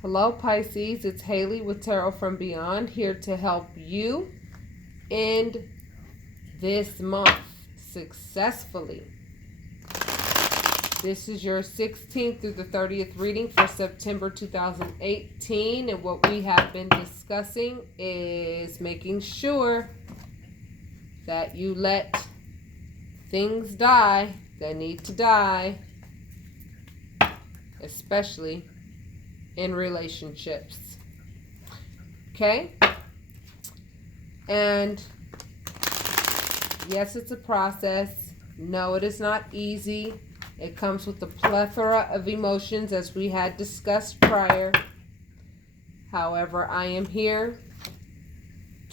Hello Pisces, it's Haley with Tarot from Beyond, here to help you end this month successfully. This is your 16th through the 30th reading for September 2018, and what we have been discussing is making sure that you let things die that need to die, especially in relationships. Okay? And yes, it's a process. No, it is not easy. It comes with a plethora of emotions, as we had discussed prior. However, I am here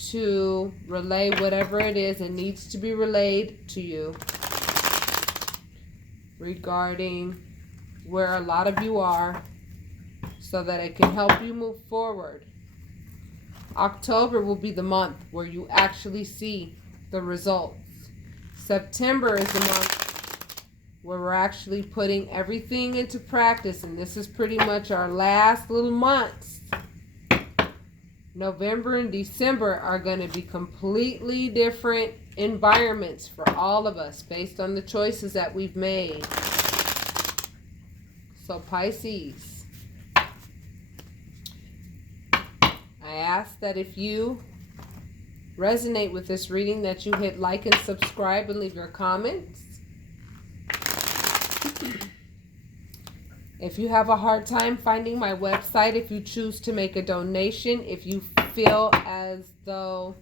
to relay whatever it is that needs to be relayed to you regarding where a lot of you are, so that it can help you move forward. October will be the month where you actually see the results. September is the month where we're actually putting everything into practice, and this is pretty much our last little months. November and December are going to be completely different environments for all of us based on the choices that we've made. So Pisces, I ask that if you resonate with this reading, that you hit like and subscribe and leave your comments. If you have a hard time finding my website, if you choose to make a donation, if you feel as though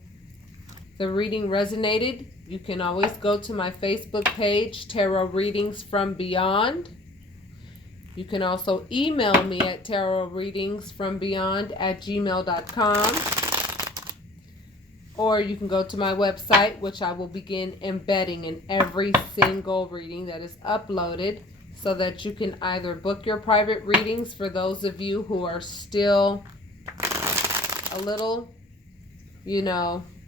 the reading resonated, you can always go to my Facebook page, Tarot Readings from Beyond. You can also email me at tarotreadingsfrombeyond@gmail.com. Or you can go to my website, which I will begin embedding in every single reading that is uploaded, so that you can either book your private readings for those of you who are still a little,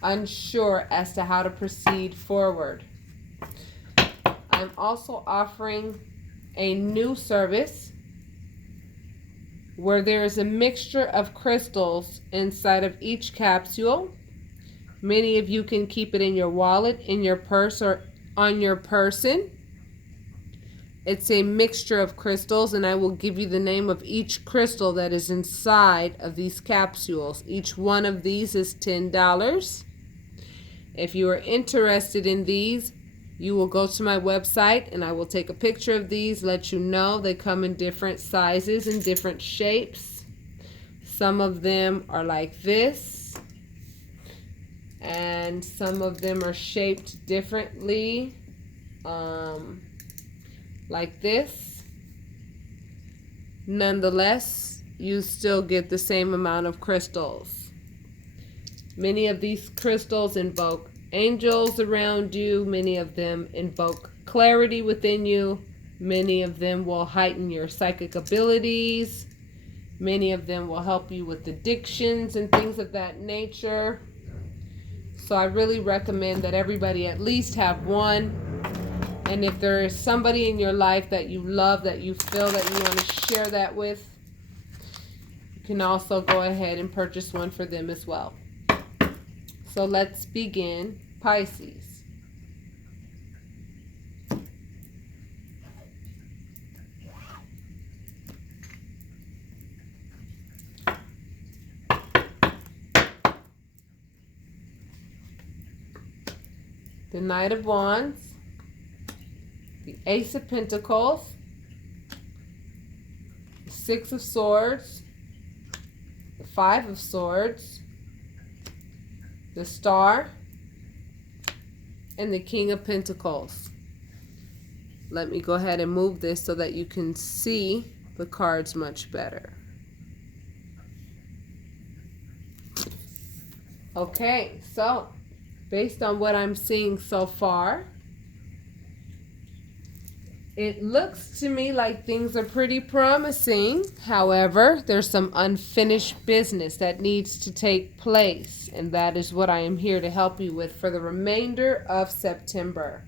unsure as to how to proceed forward. I'm also offering a new service where there is a mixture of crystals inside of each capsule. Many of you can keep it in your wallet, in your purse, or on your person. It's a mixture of crystals, and I will give you the name of each crystal that is inside of these capsules. Each one of these is $10. If you are interested in these, you will go to my website, and I will take a picture of these, let you know. They come in different sizes and different shapes. Some of them are like this, and some of them are shaped differently, like this. Nonetheless, you still get the same amount of crystals. Many of these crystals invoke angels around you. Many of them invoke clarity within you. Many of them will heighten your psychic abilities. Many of them will help you with addictions and things of that nature. So I really recommend that everybody at least have one. And if there is somebody in your life that you love, that you feel that you want to share that with, you can also go ahead and purchase one for them as well. So let's begin, Pisces. The Knight of Wands, the Ace of Pentacles, the Six of Swords, the Five of Swords, the Star, and the King of Pentacles. Let me go ahead and move this so that you can see the cards much better. Okay, so based on what I'm seeing so far, it looks to me like things are pretty promising. However, there's some unfinished business that needs to take place, and that is what I am here to help you with for the remainder of September.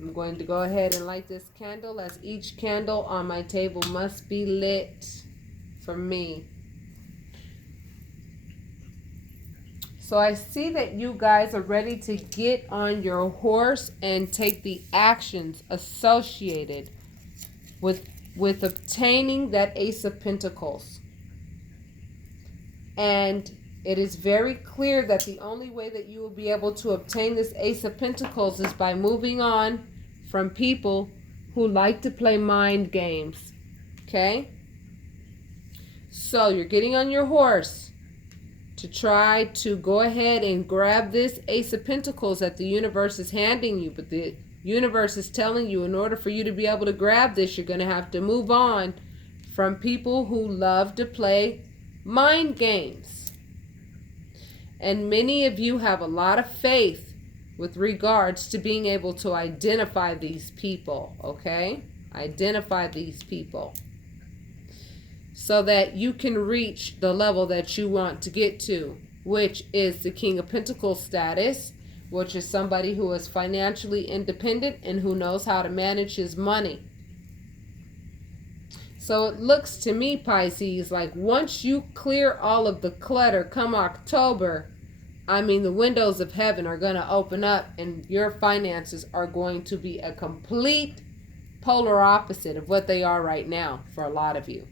I'm going to go ahead and light this candle, as each candle on my table must be lit for me. So I see that you guys are ready to get on your horse and take the actions associated with obtaining that Ace of Pentacles. And it is very clear that the only way that you will be able to obtain this Ace of Pentacles is by moving on from people who like to play mind games. Okay? So you're getting on your horse to try to go ahead and grab this Ace of Pentacles that the universe is handing you. But the universe is telling you, in order for you to be able to grab this, you're going to have to move on from people who love to play mind games. And many of you have a lot of faith with regards to being able to identify these people, okay? Identify these people so that you can reach the level that you want to get to, which is the King of Pentacles status, which is somebody who is financially independent and who knows how to manage his money. So it looks to me, Pisces, like once you clear all of the clutter come October, I mean, the windows of heaven are going to open up and your finances are going to be a complete polar opposite of what they are right now for a lot of you.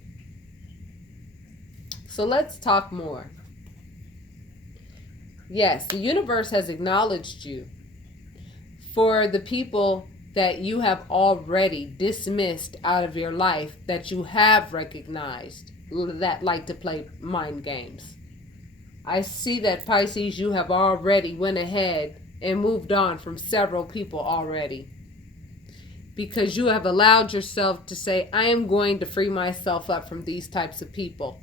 So let's talk more. Yes, the universe has acknowledged you for the people that you have already dismissed out of your life, that you have recognized that like to play mind games. I see that, Pisces, you have already went ahead and moved on from several people already, because you have allowed yourself to say, I am going to free myself up from these types of people.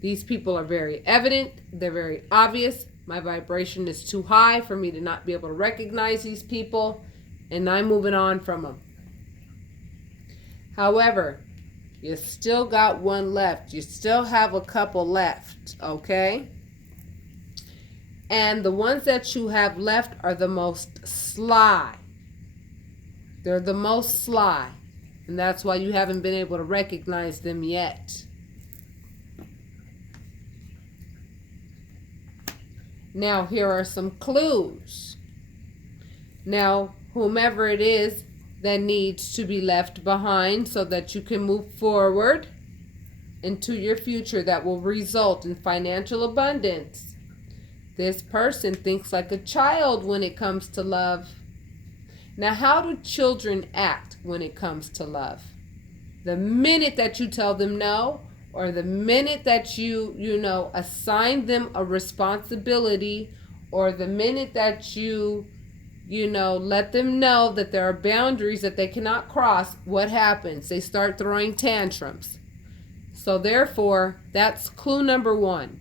These people are very evident. They're very obvious. My vibration is too high for me to not be able to recognize these people, and I'm moving on from them. However, you still got one left. You still have a couple left, okay? And the ones that you have left are the most sly. They're the most sly. And that's why you haven't been able to recognize them yet. Now, here are some clues. Now, whomever it is that needs to be left behind so that you can move forward into your future that will result in financial abundance. This person thinks like a child when it comes to love. Now, how do children act when it comes to love? The minute that you tell them no, or the minute that you assign them a responsibility, or the minute that you let them know that there are boundaries that they cannot cross, what happens? They start throwing tantrums. So therefore, that's clue number one.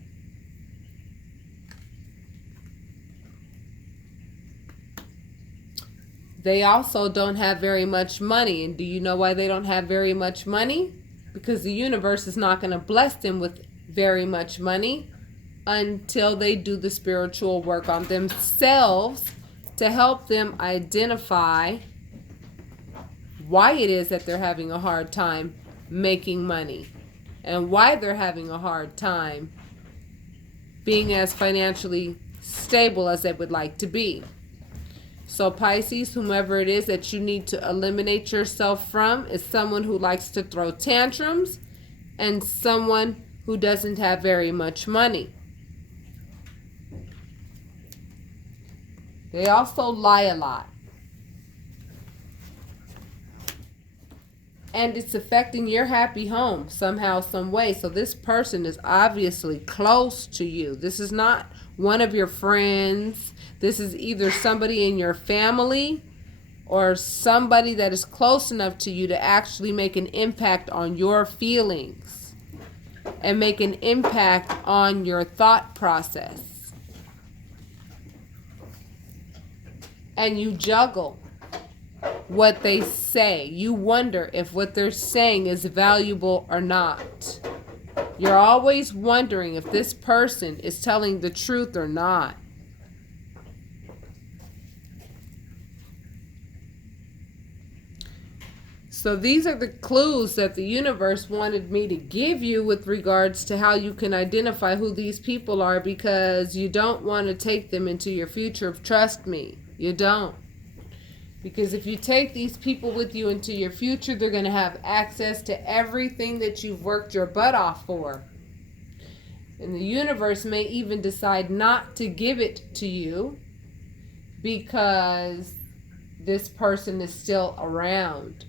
They also don't have very much money. And do you know why they don't have very much money? Because the universe is not going to bless them with very much money until they do the spiritual work on themselves to help them identify why it is that they're having a hard time making money and why they're having a hard time being as financially stable as they would like to be. So Pisces, whomever it is that you need to eliminate yourself from is someone who likes to throw tantrums and someone who doesn't have very much money. They also lie a lot. And it's affecting your happy home somehow, some way. So this person is obviously close to you. This is not one of your friends. This is either somebody in your family or somebody that is close enough to you to actually make an impact on your feelings and make an impact on your thought process. And you juggle what they say. You wonder if what they're saying is valuable or not. You're always wondering if this person is telling the truth or not. So these are the clues that the universe wanted me to give you with regards to how you can identify who these people are, because you don't want to take them into your future. Trust me, you don't. Because if you take these people with you into your future, they're going to have access to everything that you've worked your butt off for. And the universe may even decide not to give it to you because this person is still around.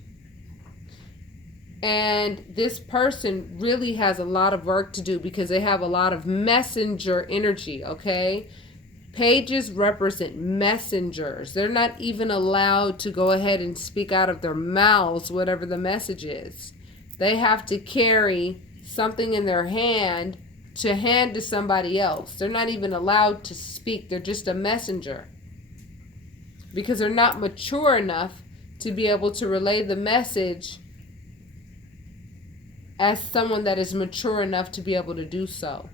And this person really has a lot of work to do because they have a lot of messenger energy, okay? Pages represent messengers. They're not even allowed to go ahead and speak out of their mouths whatever the message is. They have to carry something in their hand to hand to somebody else. They're not even allowed to speak. They're just a messenger because they're not mature enough to be able to relay the message as someone that is mature enough to be able to do so.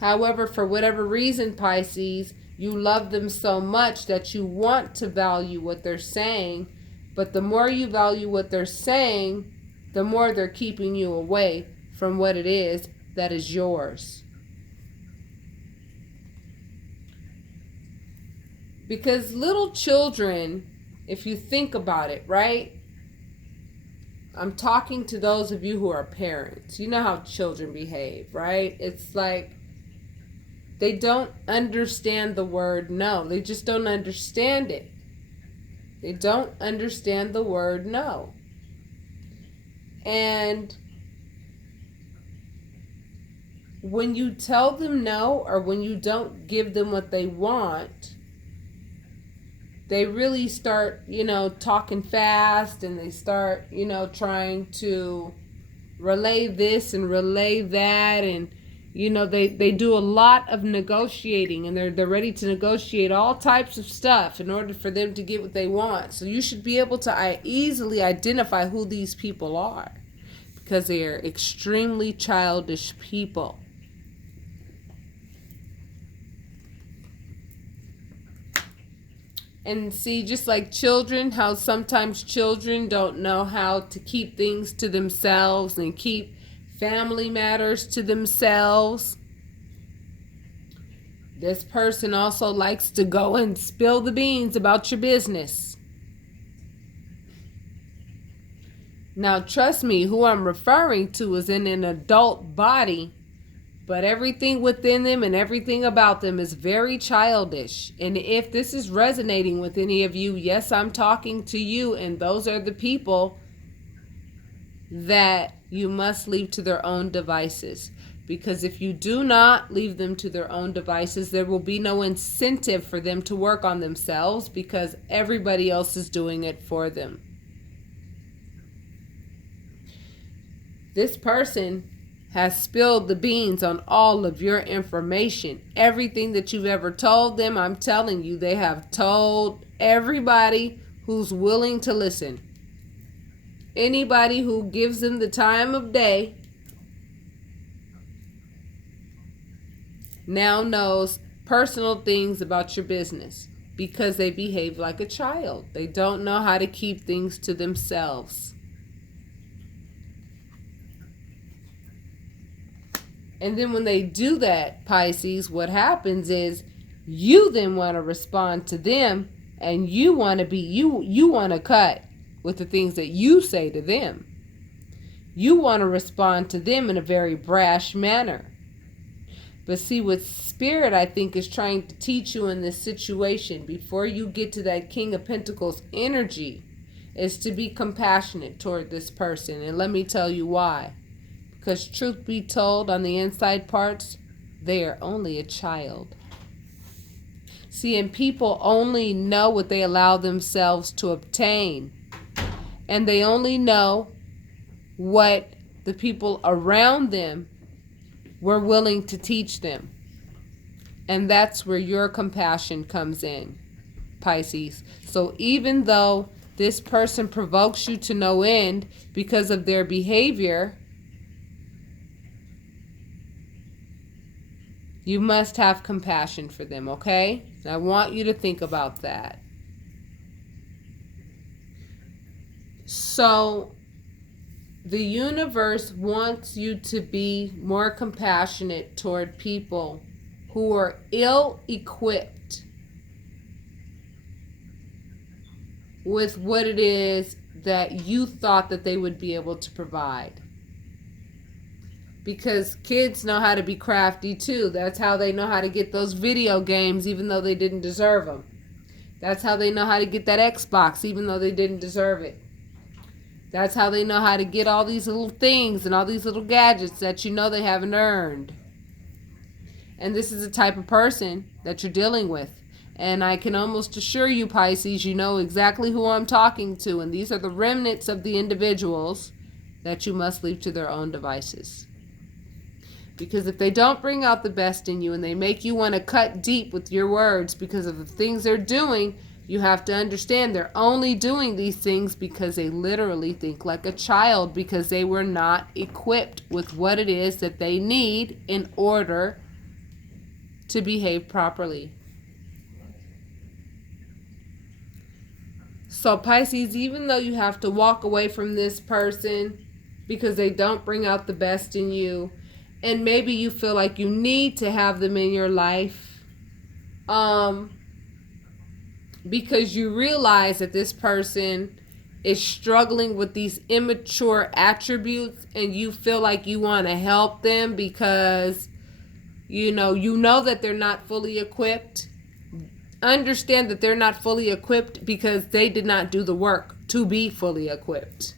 However, for whatever reason, Pisces, you love them so much that you want to value what they're saying, but the more you value what they're saying, the more they're keeping you away from what it is that is yours. Because little children, if you think about it, right? I'm talking to those of you who are parents. You know how children behave, right? It's like they don't understand the word no. They just don't understand it. They don't understand the word no. And when you tell them no, or when you don't give them what they want, they really start, talking fast, and they start, trying to relay this and relay that, and they do a lot of negotiating, and they're ready to negotiate all types of stuff in order for them to get what they want. So you should be able to easily identify who these people are, because they are extremely childish people. And see, just like children, how sometimes children don't know how to keep things to themselves and keep family matters to themselves. This person also likes to go and spill the beans about your business. Now, trust me, who I'm referring to is in an adult body, but everything within them and everything about them is very childish. And if this is resonating with any of you, yes, I'm talking to you, and those are the people that you must leave to their own devices. Because if you do not leave them to their own devices, there will be no incentive for them to work on themselves, because everybody else is doing it for them. This person has spilled the beans on all of your information. Everything that you've ever told them, I'm telling you, they have told everybody who's willing to listen. Anybody who gives them the time of day now knows personal things about your business, because they behave like a child. They don't know how to keep things to themselves. And then when they do that, Pisces, what happens is you then want to respond to them, and you want to be, you want to cut with the things that you say to them. You want to respond to them in a very brash manner. But see, what Spirit, I think, is trying to teach you in this situation, before you get to that King of Pentacles energy, is to be compassionate toward this person. And let me tell you why. Because truth be told, on the inside parts, they are only a child. See, and people only know what they allow themselves to obtain. And they only know what the people around them were willing to teach them. And that's where your compassion comes in, Pisces. So even though this person provokes you to no end because of their behavior, you must have compassion for them, okay? I want you to think about that. So the universe wants you to be more compassionate toward people who are ill-equipped with what it is that you thought that they would be able to provide. Because kids know how to be crafty too. That's how they know how to get those video games even though they didn't deserve them. That's how they know how to get that Xbox even though they didn't deserve it. That's how they know how to get all these little things and all these little gadgets that you know they haven't earned. And this is the type of person that you're dealing with. And I can almost assure you, Pisces, you know exactly who I'm talking to. And these are the remnants of the individuals that you must leave to their own devices. Because if they don't bring out the best in you and they make you want to cut deep with your words because of the things they're doing, you have to understand they're only doing these things because they literally think like a child, because they were not equipped with what it is that they need in order to behave properly. So Pisces, even though you have to walk away from this person because they don't bring out the best in you, and maybe you feel like you need to have them in your life, because you realize that this person is struggling with these immature attributes, and you feel like you want to help them because you know that they're not fully equipped. Understand that they're not fully equipped because they did not do the work to be fully equipped.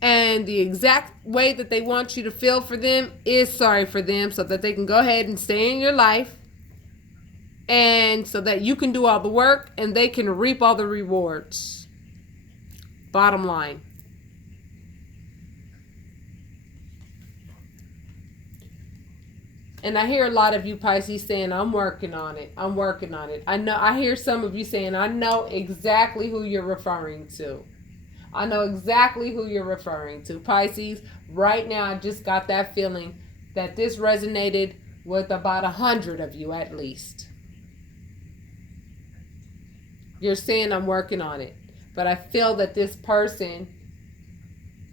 And the exact way that they want you to feel for them is sorry for them, so that they can go ahead and stay in your life, and so that you can do all the work and they can reap all the rewards. Bottom line. And I hear a lot of you Pisces saying, I'm working on it. I'm working on it. I hear some of you saying, I know exactly who you're referring to. I know exactly who you're referring to. Pisces, right now I just got that feeling that this resonated with about 100 of you at least. You're saying I'm working on it. But I feel that this person,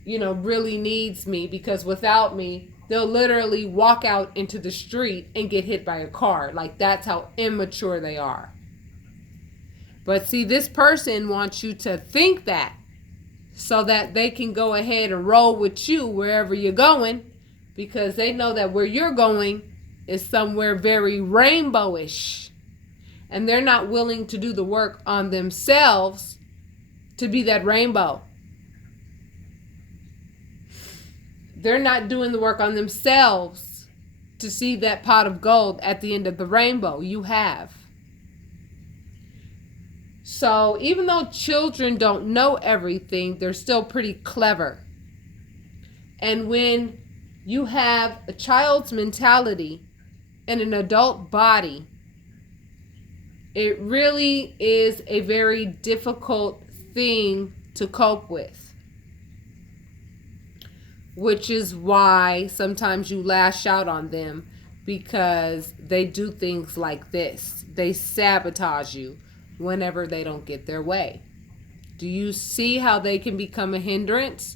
really needs me, because without me, they'll literally walk out into the street and get hit by a car. Like, that's how immature they are. But see, this person wants you to think that, so that they can go ahead and roll with you wherever you're going, because they know that where you're going is somewhere very rainbowish, and they're not willing to do the work on themselves to be that rainbow. They're not doing the work on themselves to see that pot of gold at the end of the rainbow. You have. So even though children don't know everything, they're still pretty clever. And when you have a child's mentality in an adult body, it really is a very difficult thing to cope with. Which is why sometimes you lash out on them, because they do things like this. They sabotage you whenever they don't get their way. Do you see how they can become a hindrance?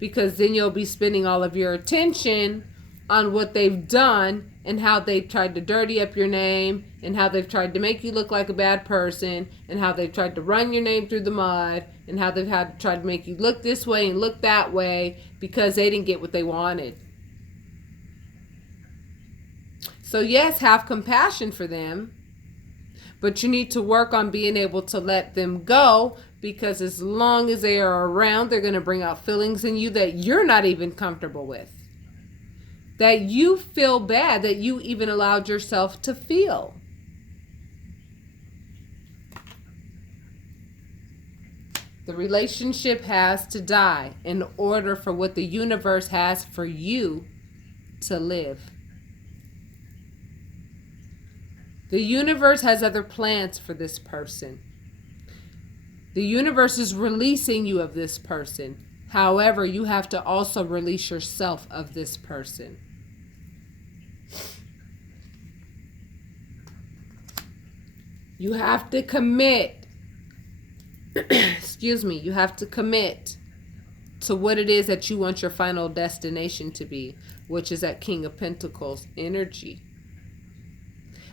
Because then you'll be spending all of your attention on what they've done and how they've tried to dirty up your name, and how they've tried to make you look like a bad person, and how they've tried to run your name through the mud, and how they've tried to make you look this way and look that way because they didn't get what they wanted. So yes, have compassion for them, but you need to work on being able to let them go, because as long as they are around, they're going to bring out feelings in you that you're not even comfortable with, that you feel bad that you even allowed yourself to feel. The relationship has to die in order for what the universe has for you to live. The universe has other plans for this person. The universe is releasing you of this person. However, you have to also release yourself of this person. You have to commit excuse me, you have to commit to what it is that you want your final destination to be, which is that King of Pentacles energy.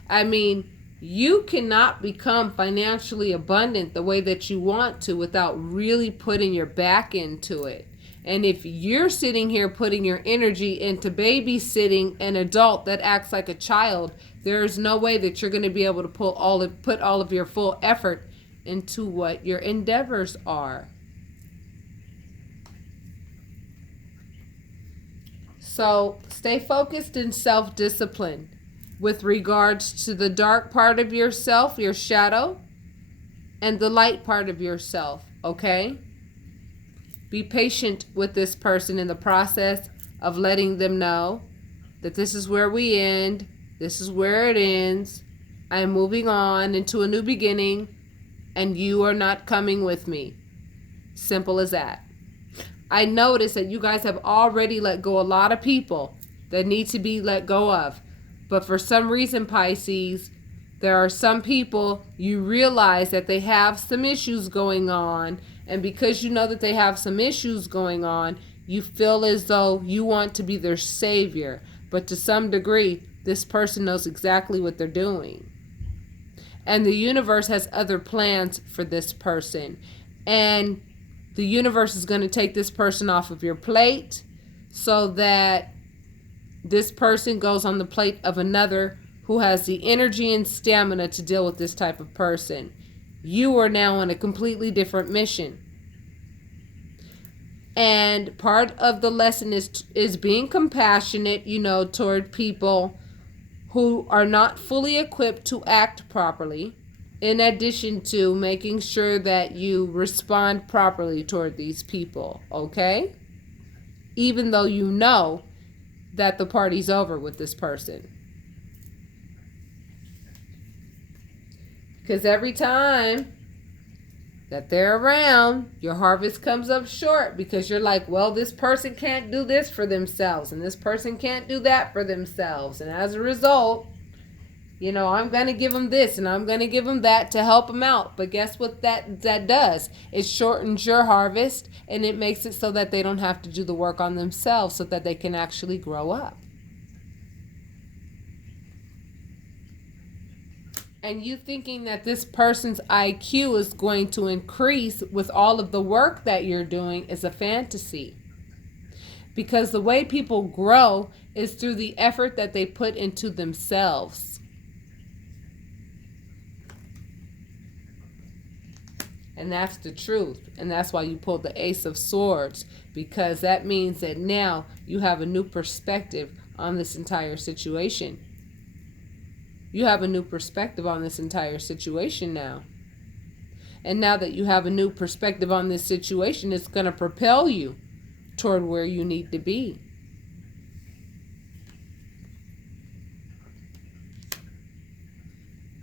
I mean, you cannot become financially abundant the way that you want to without really putting your back into it. And if you're sitting here putting your energy into babysitting an adult that acts like a child, there's no way that you're going to be able to put all of your full effort into what your endeavors are. So stay focused and self-disciplined with regards to the dark part of yourself, your shadow, and the light part of yourself, okay? Be patient with this person in the process of letting them know that this is where we end, this is where it ends, I am moving on into a new beginning, and you are not coming with me. Simple as that. I notice that you guys have already let go a lot of people that need to be let go of. But for some reason, Pisces, there are some people you realize that they have some issues going on. And because you know that they have some issues going on, you feel as though you want to be their savior. But to some degree, this person knows exactly what they're doing. And the universe has other plans for this person. And the universe is going to take this person off of your plate so that this person goes on the plate of another who has the energy and stamina to deal with this type of person. You are now on a completely different mission. And part of the lesson is being compassionate, toward people who are not fully equipped to act properly, in addition to making sure that you respond properly toward these people, okay? Even though you know that the party's over with this person. Because every time that they're around, your harvest comes up short because you're like, well, this person can't do this for themselves and this person can't do that for themselves. And as a result, I'm going to give them this and I'm going to give them that to help them out. But guess what that does? It shortens your harvest and it makes it so that they don't have to do the work on themselves so that they can actually grow up. And you thinking that this person's IQ is going to increase with all of the work that you're doing is a fantasy. Because the way people grow is through the effort that they put into themselves. And that's the truth. And that's why you pulled the Ace of Swords. Because that means that now you have a new perspective on this entire situation. You have a new perspective on this entire situation now. And now that you have a new perspective on this situation, it's going to propel you toward where you need to be.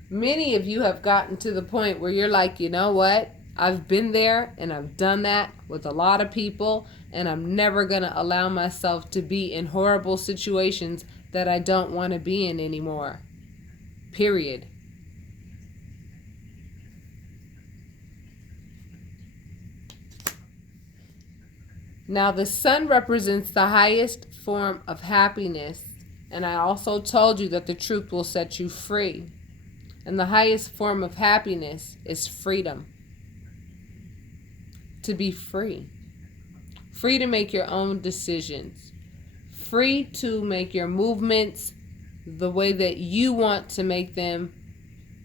Many of you have gotten to the point where you're like, you know what? I've been there and I've done that with a lot of people, and I'm never going to allow myself to be in horrible situations that I don't want to be in anymore. Period. Now, the sun represents the highest form of happiness, and I also told you that the truth will set you free. And the highest form of happiness is freedom. To be free. Free to make your own decisions. Free to make your movements the way that you want to make them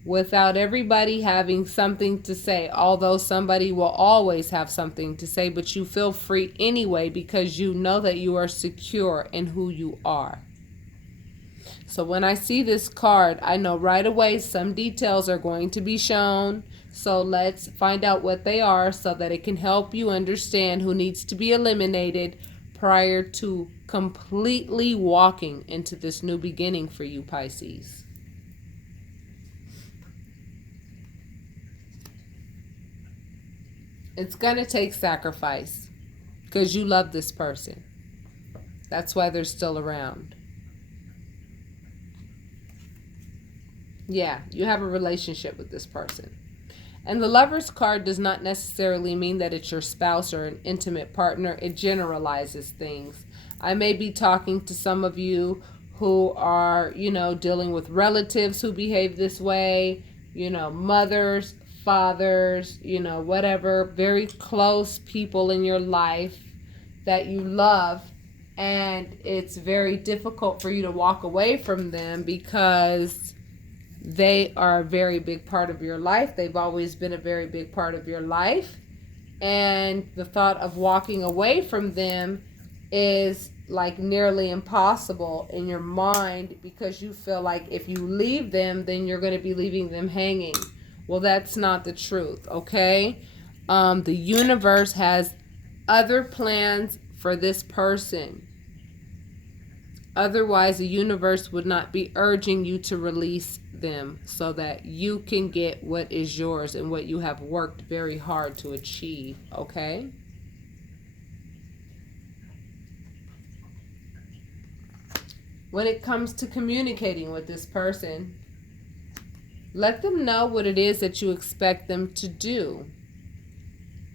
without everybody having something to say. Although somebody will always have something to say, but you feel free anyway because you know that you are secure in who you are. So when I see this card, I know right away some details are going to be shown. So let's find out what they are so that it can help you understand who needs to be eliminated prior to completely walking into this new beginning for you, Pisces. It's going to take sacrifice because you love this person. That's why they're still around. Yeah, you have a relationship with this person. And the Lover's card does not necessarily mean that it's your spouse or an intimate partner. It generalizes things. I may be talking to some of you who are, dealing with relatives who behave this way, mothers, fathers, whatever, very close people in your life that you love. And it's very difficult for you to walk away from them because they are a very big part of your life. They've always been a very big part of your life. And the thought of walking away from them is like nearly impossible in your mind because you feel like if you leave them, then you're going to be leaving them hanging. Well, that's not the truth, okay? The universe has other plans for this person. Otherwise, the universe would not be urging you to release them so that you can get what is yours and what you have worked very hard to achieve, okay? When it comes to communicating with this person, let them know what it is that you expect them to do.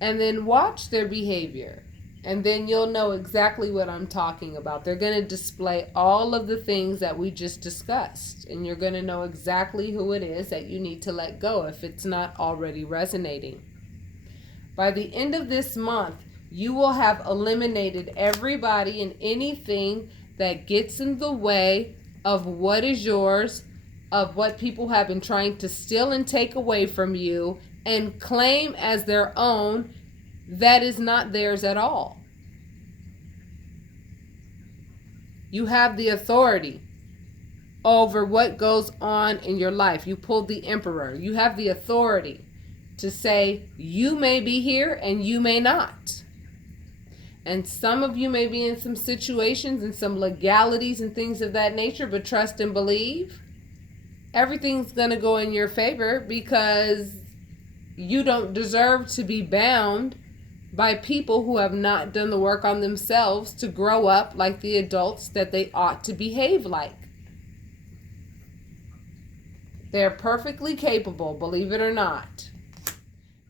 And then watch their behavior. And then you'll know exactly what I'm talking about. They're going to display all of the things that we just discussed. And you're going to know exactly who it is that you need to let go if it's not already resonating. By the end of this month, you will have eliminated everybody and anything that gets in the way of what is yours, of what people have been trying to steal and take away from you and claim as their own that is not theirs at all. You have the authority over what goes on in your life. You pulled the Emperor. You have the authority to say you may be here and you may not. And some of you may be in some situations and some legalities and things of that nature, but trust and believe everything's going to go in your favor because you don't deserve to be bound by people who have not done the work on themselves to grow up like the adults that they ought to behave like. They're perfectly capable, believe it or not.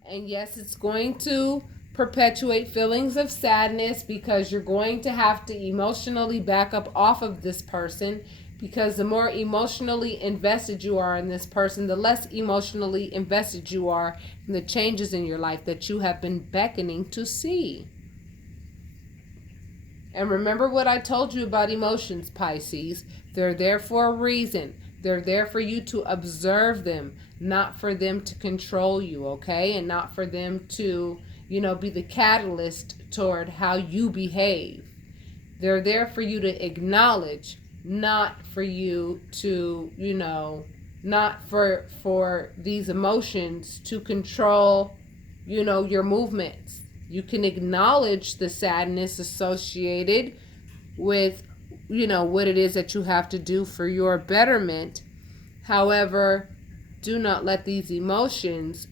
And yes, it's going to perpetuate feelings of sadness because you're going to have to emotionally back up off of this person, because the more emotionally invested you are in this person, the less emotionally invested you are in the changes in your life that you have been beckoning to see. And remember what I told you about emotions, Pisces. They're there for a reason. They're there for you to observe them, not for them to control you, okay? And not for them to, be the catalyst toward how you behave. They're there for you to acknowledge, not for you to, not for these emotions to control, your movements. You can acknowledge the sadness associated with, what it is that you have to do for your betterment. However, do not let these emotions,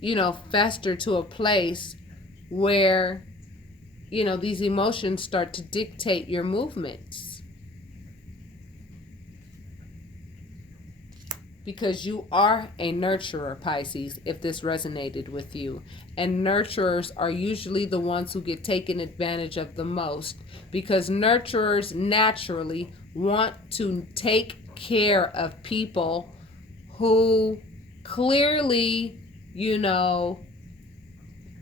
fester to a place where, these emotions start to dictate your movements. Because you are a nurturer, Pisces, if this resonated with you. And nurturers are usually the ones who get taken advantage of the most, because nurturers naturally want to take care of people who clearly,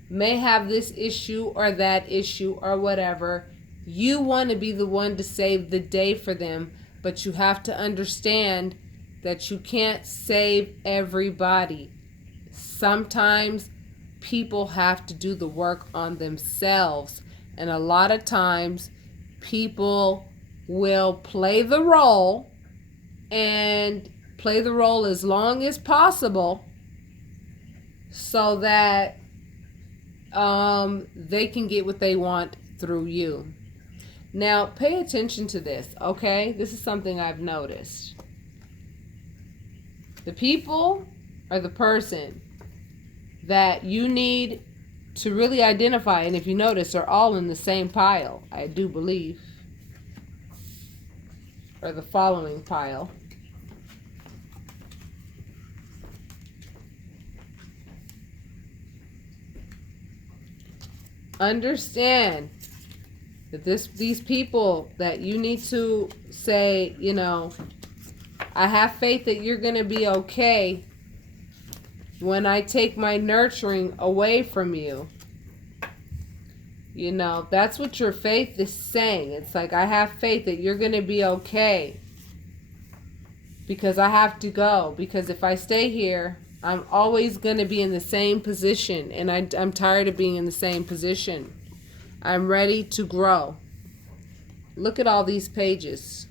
may have this issue or that issue or whatever. You want to be the one to save the day for them, but you have to understand that you can't save everybody. Sometimes people have to do the work on themselves. And a lot of times people will play the role and play the role as long as possible so that they can get what they want through you. Now, pay attention to this, okay? This is something I've noticed. The people or the person that you need to really identify, and if you notice, they're all in the same pile, I do believe, or the following pile. understand that these people that you need to say, you know, I have faith that you're going to be okay when I take my nurturing away from you. You know, that's what your faith is saying. It's like, I have faith that you're going to be okay because I have to go. Because if I stay here, I'm always going to be in the same position, and I'm tired of being in the same position. I'm ready to grow. Look at all these pages.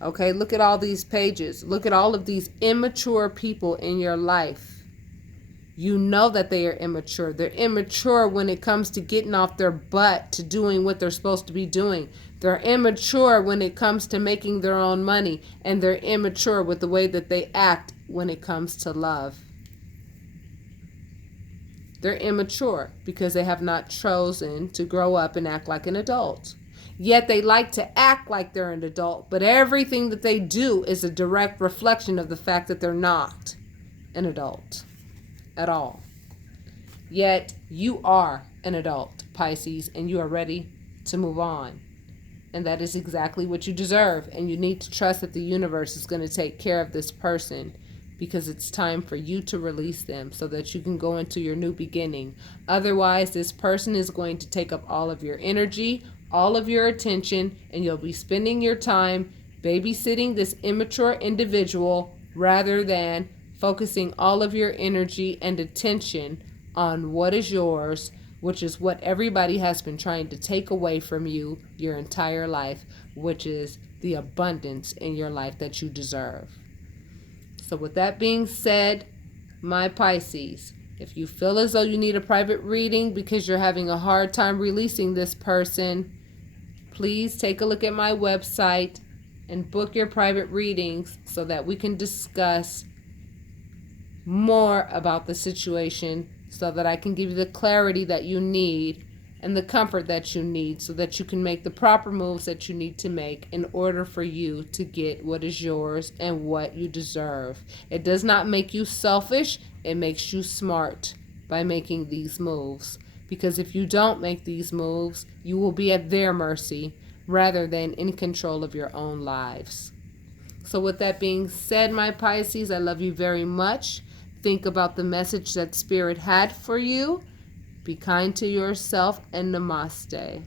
Okay, look at all these pages. Look at all of these immature people in your life. You know that they are immature. They're immature when it comes to getting off their butt to doing what they're supposed to be doing. They're immature when it comes to making their own money. And they're immature with the way that they act when it comes to love. They're immature because they have not chosen to grow up and act like an adult. Yet they like to act like they're an adult, but everything that they do is a direct reflection of the fact that they're not an adult at all. Yet you are an adult, Pisces, and you are ready to move on. And that is exactly what you deserve. And you need to trust that the universe is going to take care of this person, because it's time for you to release them so that you can go into your new beginning. Otherwise, this person is going to take up all of your energy, all of your attention, and you'll be spending your time babysitting this immature individual rather than focusing all of your energy and attention on what is yours, which is what everybody has been trying to take away from you your entire life, which is the abundance in your life that you deserve. So with that being said, my Pisces, if you feel as though you need a private reading because you're having a hard time releasing this person, please take a look at my website and book your private readings so that we can discuss more about the situation, so that I can give you the clarity that you need and the comfort that you need, so that you can make the proper moves that you need to make in order for you to get what is yours and what you deserve. It does not make you selfish, it makes you smart by making these moves. Because if you don't make these moves, you will be at their mercy rather than in control of your own lives. So with that being said, my Pisces, I love you very much. Think about the message that Spirit had for you. Be kind to yourself, and namaste.